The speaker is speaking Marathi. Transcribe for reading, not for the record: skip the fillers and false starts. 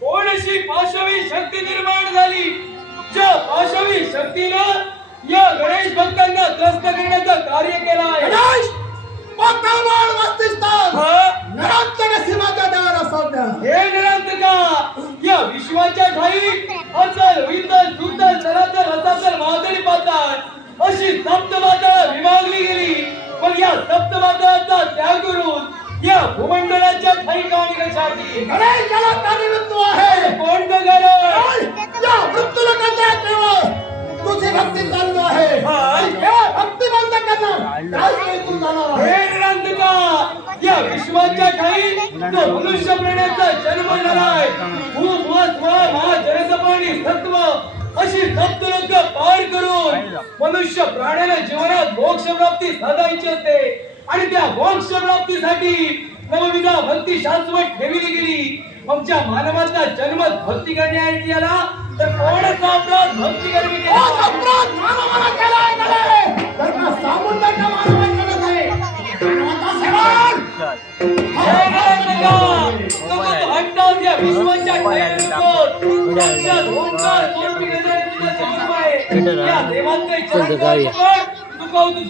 कोणशी पाशवी शक्ती निर्माण झाली, ज्या पाशवी शक्तीनं या गणेश भक्तांना त्रस्त करण्याचं कार्य केलं आहे. गणेश पक्काबाळ वस्तिस्थान निरंतर सीमाच्या देवाला सौद्या. हे निरंतका या विश्वाच्या ठाई अचल वितल सुतल चराचर रसाचल मादळी पाताळ अशी सप्तमाता विभागली गेली. पण या सप्तमाताचा त्याग करून या भूमंडळाच्या ठाई काढण्यासाठी गणेश याला कारणीभूत आहे. कोण बघायला या मृत्यूलोकाच्या देवा तुझी भक्ती चालू आहे. हे भक्ती बंद करणार काय तू जाणार आहे. हे निरंतका या विश्वाच्या ठाई तो मनुष्य प्राण्याचा जन्म झालाय. भूम महाजनसपाणी सत्व अशी सप्तलोक पार करून मनुष्य प्राण्याला जीवनात मोक्ष प्राप्ती साधायची असते. आणि त्या मोक्ष प्राप्तीसाठी नवविधा भक्ती शाश्वत ठेवली गेली. आमच्या मानवाचा जन्म भक्ती करण्यासाठी आला तर कोणाचा अपराध भक्ती करवी केला. अपराध मानवाला केलाय गणेश. धर्म सामुंडाच्या मानवाला केलं आहे. मानवाचा सेवन हे निरंतका नको तू हट्टास या विश्वाच्या ठाई नको. तुमच्या ओंकार स्वरूपी गणेश तुझं स्वरूप आहे. या देवाचे चरण चुकव तू